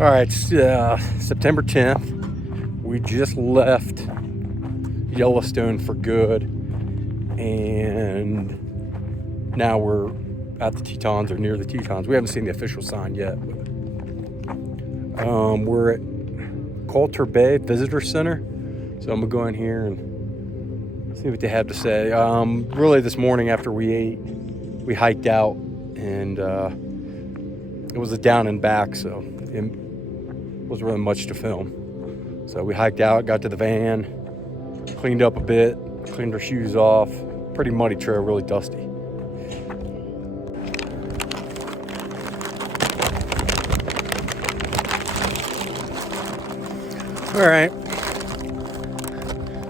All right, it's September 10th. We just left Yellowstone for good, and now we're at the Tetons, or near the Tetons. We haven't seen the official sign yet. But, we're at Coulter Bay Visitor Center, so I'm gonna go in here and see what they have to say. Really, this morning after we ate, we hiked out, and it was a down and back, so it wasn't really much to film. So we hiked out, got to the van, cleaned up a bit, cleaned our shoes off. Pretty muddy trail, really dusty. All right.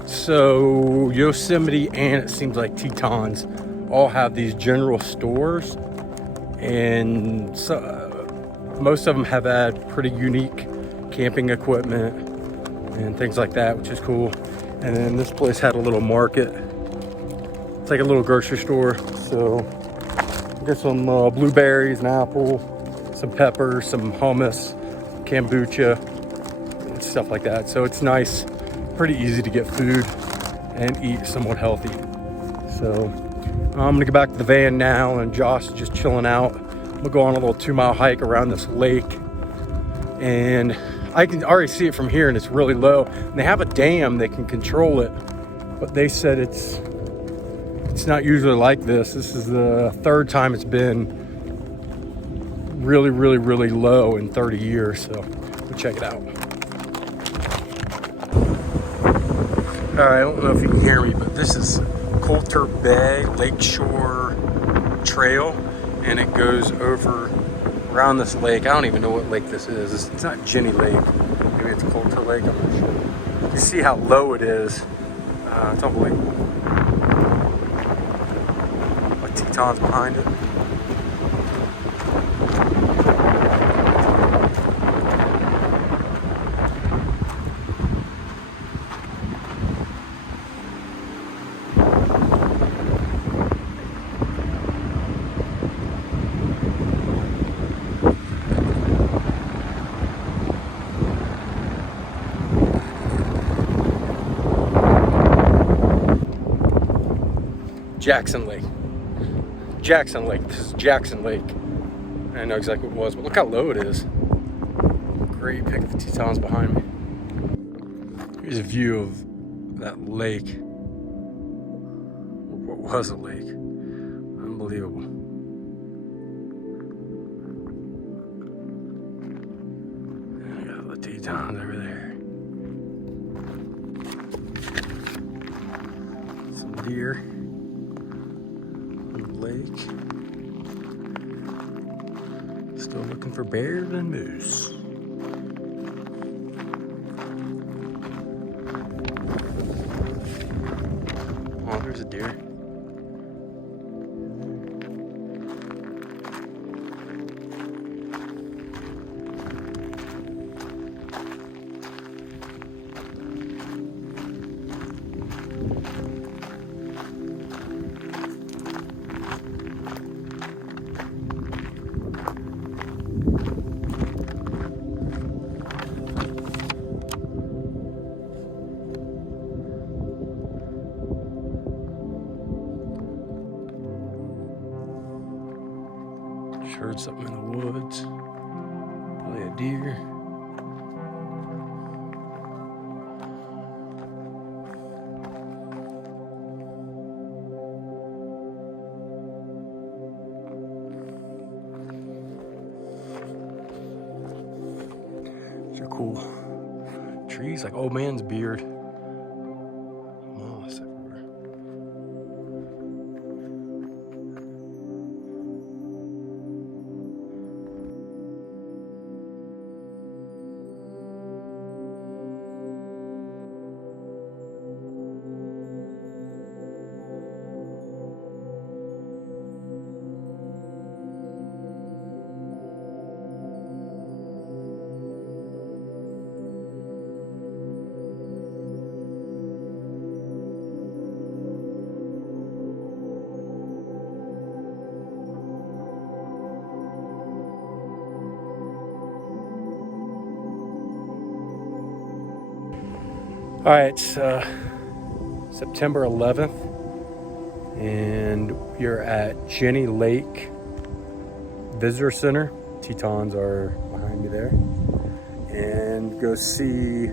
So Yosemite and it seems like Tetons all have these general stores, and so, most of them have had pretty unique camping equipment and things like that, which is cool. And then this place had a little market. It's like a little grocery store. So get some blueberries, an apple, some peppers, some hummus, kombucha, and stuff like that. So it's nice, pretty easy to get food and eat somewhat healthy. So I'm gonna get back to the van now, and Josh is just chilling out. I'm gonna go on a little 2-mile hike around this lake, and I can already see it from here, and it's really low. And they have a dam that can control it, but they said it's not usually like this. This is the third time it's been really, really, really low in 30 years. So we'll check it out. All right, I don't know if you can hear me, but this is Coulter Bay Lakeshore Trail, and it goes over around this lake. I don't even know what lake this is. It's not Jenny Lake. Maybe it's Coulter Lake. I'm not sure. You see how low it is. It's unbelievable. Like Tetons behind it. Jackson Lake. Jackson Lake. This is Jackson Lake. I know exactly what it was, but look how low it is. Great pick of the Tetons behind me. Here's a view of that lake. What was a lake? Unbelievable. I got the Tetons over there. Some deer. Lake. Still looking for bears and moose. Oh, there's a deer. Heard something in the woods. Probably a deer. These are cool trees, like old man's beard. Moss everywhere. All right, it's September 11th, and we're at Jenny Lake Visitor Center. Tetons are behind me there. And go see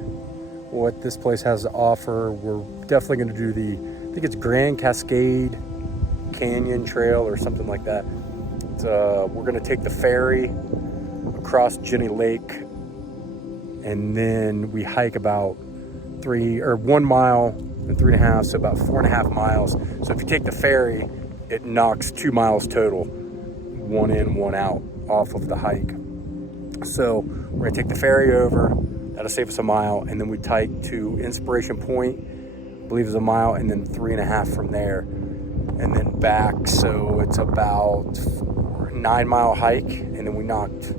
what this place has to offer. We're definitely going to do I think it's Grand Cascade Canyon Trail or something like that. We're going to take the ferry across Jenny Lake, and then we hike about 1 mile and 3.5, so about 4.5 miles. So if you take the ferry, it knocks 2 miles total, one in, one out off of the hike. So we're gonna take the ferry over, that'll save us a mile, and then we hike to Inspiration Point, I believe it's a mile, and then 3.5 from there, and then back. So it's about 9-mile hike, and then we knocked,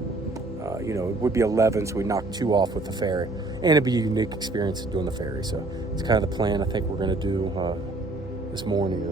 it would be 11, so we knocked 2 off with the ferry, and it'd be a unique experience doing the ferry. So it's kind of the plan I think we're gonna do this morning.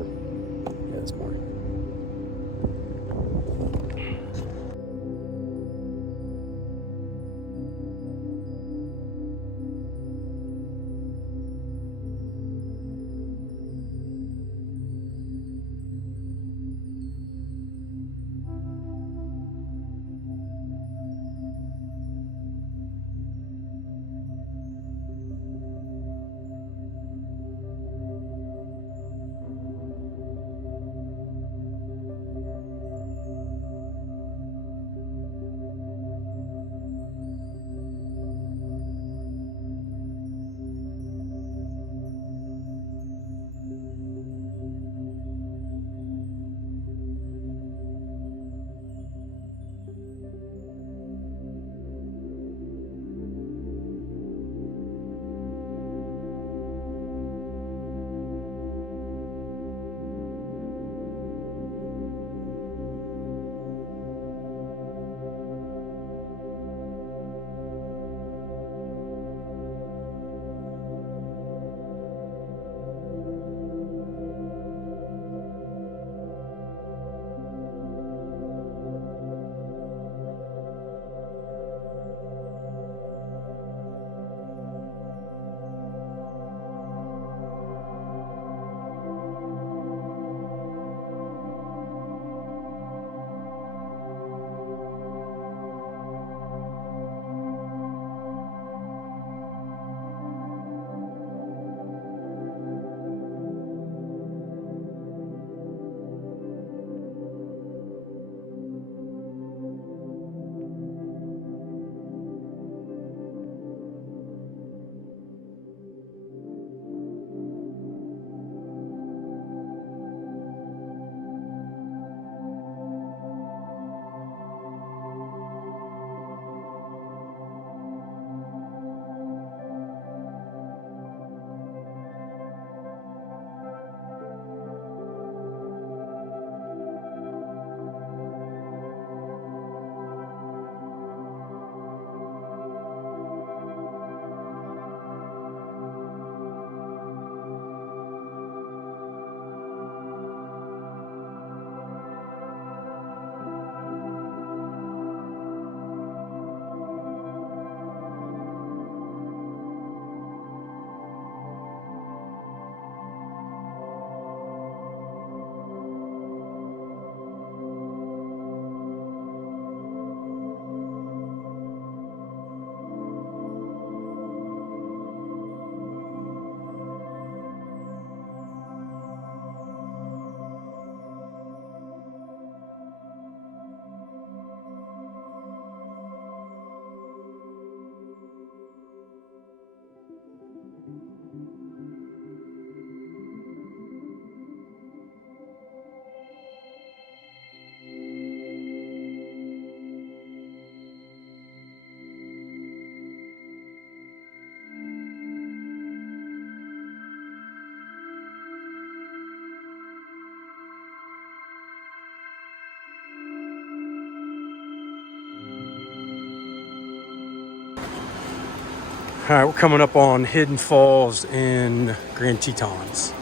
All right, we're coming up on Hidden Falls in Grand Tetons.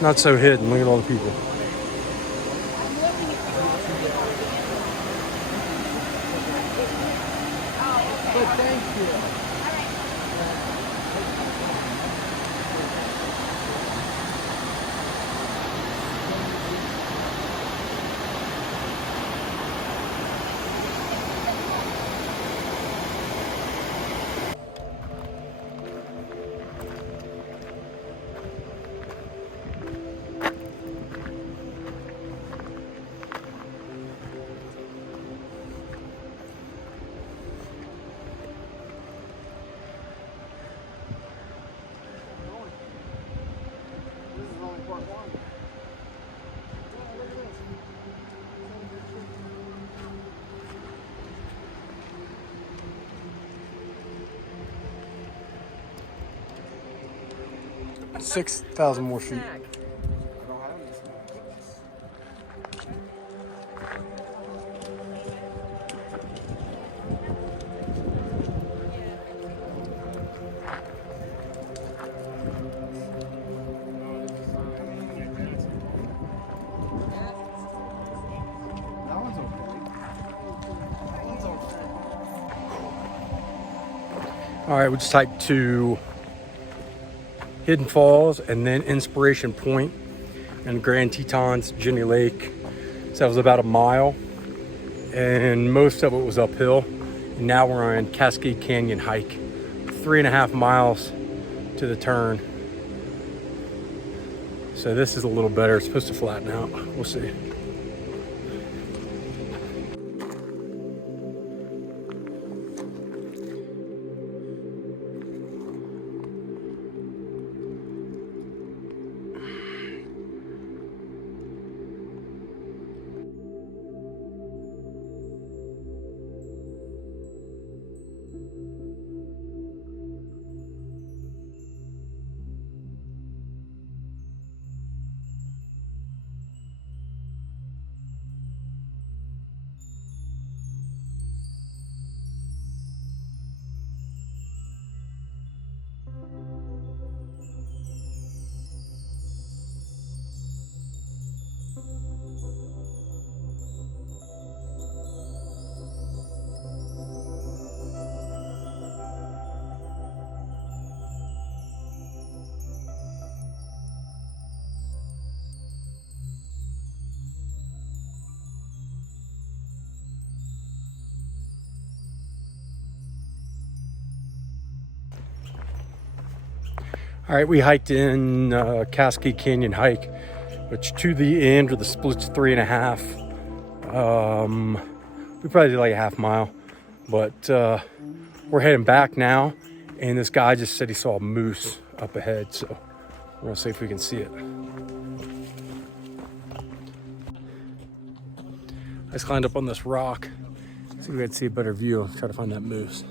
Not so hidden, look at all the people. But thank you. It's 6,000 more feet. All right, we just hiked to Hidden Falls and then Inspiration Point and Grand Tetons, Jenny Lake. So that was about a mile, and most of it was uphill. And now we're on Cascade Canyon hike, 3.5 miles to the turn. So this is a little better. It's supposed to flatten out. We'll see. All right, we hiked in Cascade Canyon hike, which to the end where the split's 3.5. We probably did like a half mile, but we're heading back now. And this guy just said he saw a moose up ahead, so we're gonna see if we can see it. I just climbed up on this rock, see if we can see a better view. Try to find that moose.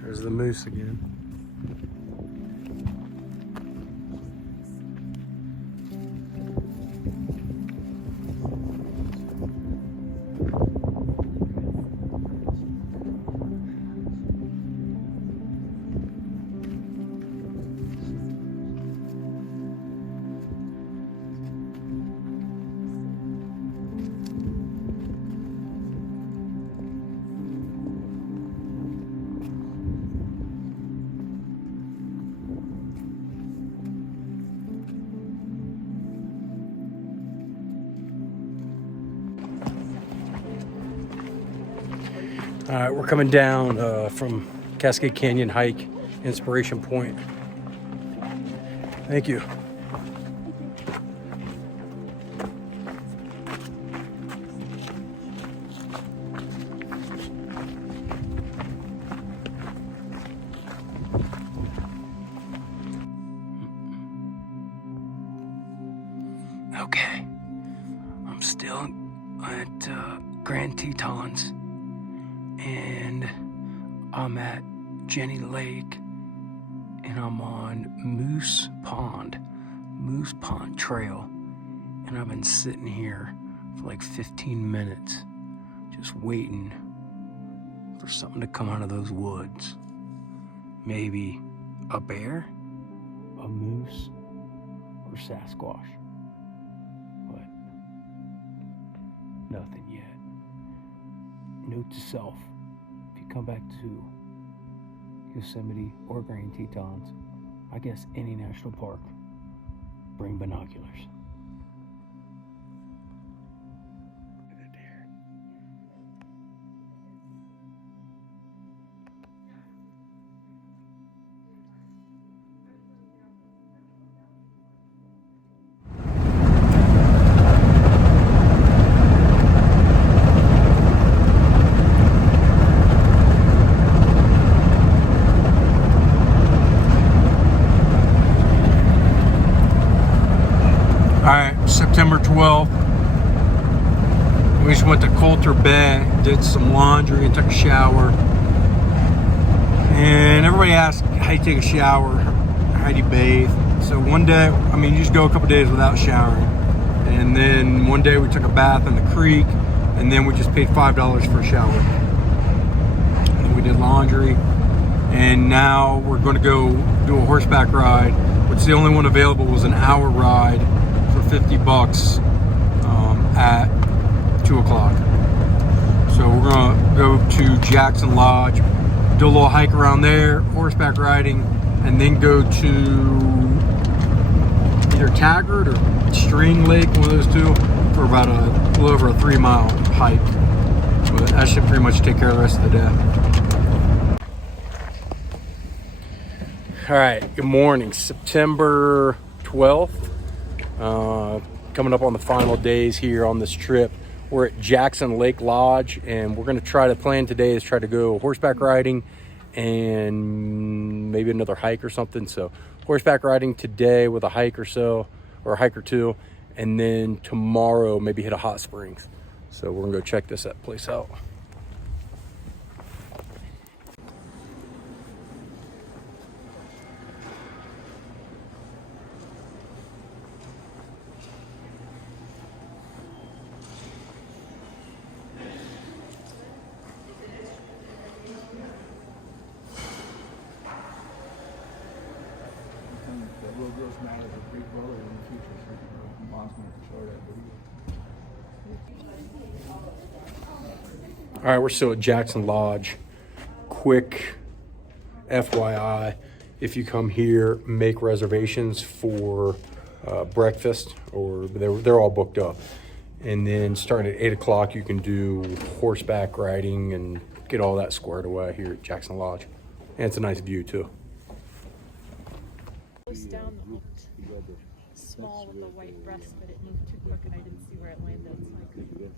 There's the moose again. All right, we're coming down from Cascade Canyon hike, Inspiration Point. Thank you. Okay, I'm still at Grand Tetons, and I'm at Jenny Lake, and I'm on Moose Pond Trail, and I've been sitting here for like 15 minutes just waiting for something to come out of those woods. maybe a bear, a moose, or Sasquatch. But nothing yet. Note to self, if you come back to Yosemite or Grand Tetons, I guess any national park, bring binoculars. September 12th, we just went to Coulter Bay, did some laundry and took a shower. And everybody asked, how do you take a shower? How do you bathe? So one day, I mean, you just go a couple days without showering. And then one day we took a bath in the creek, and then we just paid $5 for a shower. And then we did laundry. And now we're going to go do a horseback ride, which the only one available was an hour ride for $50 at 2 o'clock. So we're gonna go to Jackson Lodge, do a little hike around there, horseback riding, and then go to either Taggart or String Lake, one of those two, for about a little over a 3-mile hike. But that should pretty much take care of the rest of the day. All right, good morning, September 12th. Coming up on the final days here on this trip. We're at Jackson Lake Lodge, and we're going to try to plan today is try to go horseback riding and maybe another hike or something. So horseback riding today with a hike or so, or a hike or two, and then tomorrow maybe hit a hot springs. So we're going to go check this place out. All right, we're still at Jackson Lodge. Quick FYI, if you come here, make reservations for breakfast, or they're all booked up. And then starting at 8 o'clock, you can do horseback riding and get all that squared away here at Jackson Lodge. And it's a nice view too. Down that looked small with the white breast, but it moved too quick and I didn't see where it landed. So I couldn't.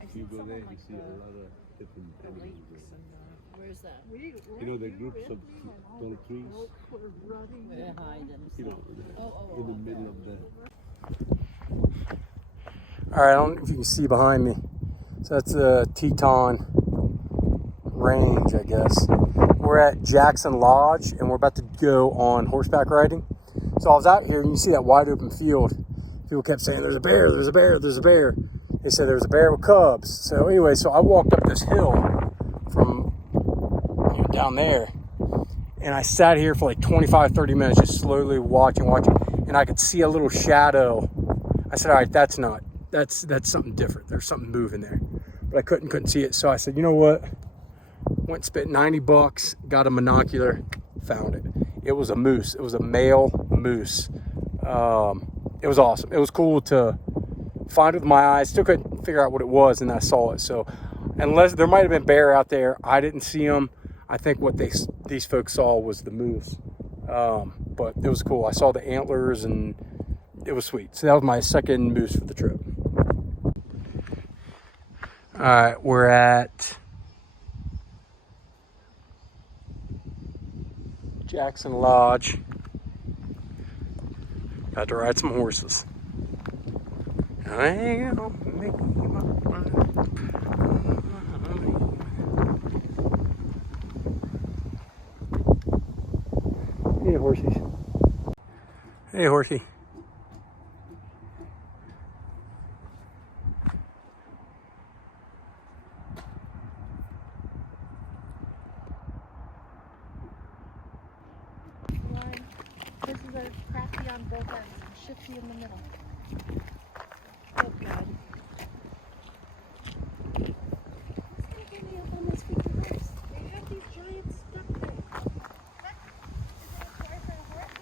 If you go there, you see a lot of different lakes and where's that? You know the groups of tall trees. Where hide them? In the middle of the. All right, I don't know if you can see behind me. So that's the Teton range, I guess. We're at Jackson Lodge, and we're about to go on horseback riding. So I was out here, and you see that wide open field. People kept saying, "There's a bear, there's a bear, there's a bear." They said there's a bear with cubs. So anyway, so I walked up this hill from down there, and I sat here for like 25, 30 minutes, just slowly watching, and I could see a little shadow. I said, all right, that's something different. There's something moving there, but I couldn't see it. So I said, you know what? Went and spent $90, got a binocular, found it. It was a moose. It was a male moose. It was awesome. It was cool to find with my eyes. Still couldn't figure out what it was, and I saw it. So unless there might have been bear out there, I didn't see them. I think what these folks saw was the moose. But it was cool. I saw the antlers, and it was sweet. So that was my second moose for the trip. All right, we're at Jackson Lodge. Got to ride some horses. Hey, horsies. Hey, horsey. horses are crafty on both ends and shifty in the middle. Oh god. They have these giant stuff things. Is it a toy for a horse?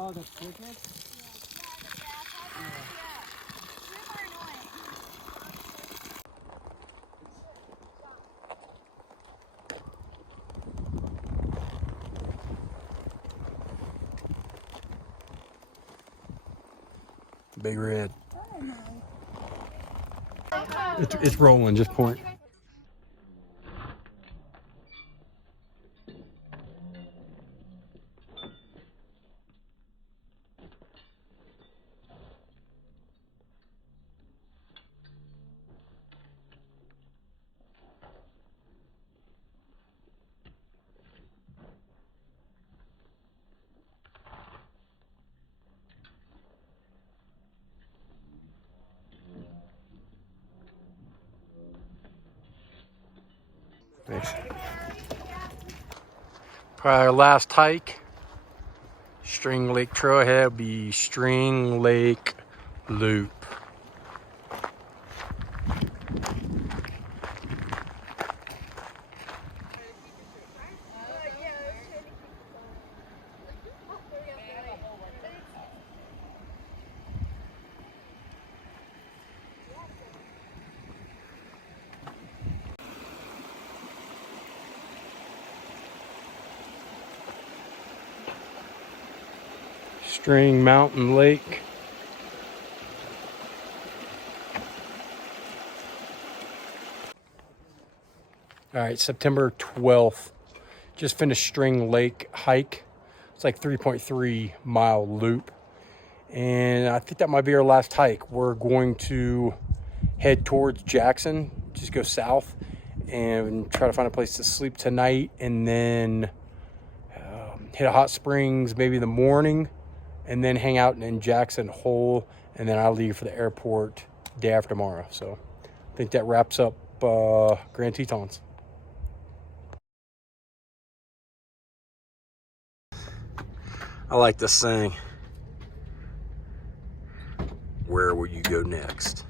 Oh, the cricket? Big red. It's rolling, just point. Thanks. Probably our last hike. String Lake Trailhead will be String Lake Loop. String Mountain Lake. All right, September 12th. Just finished String Lake hike. It's like 3.3 mile loop. And I think that might be our last hike. We're going to head towards Jackson, just go south and try to find a place to sleep tonight, and then hit a hot springs maybe in the morning, and then hang out in Jackson Hole, and then I'll leave for the airport day after tomorrow. So I think that wraps up Grand Tetons. I like this saying, where will you go next?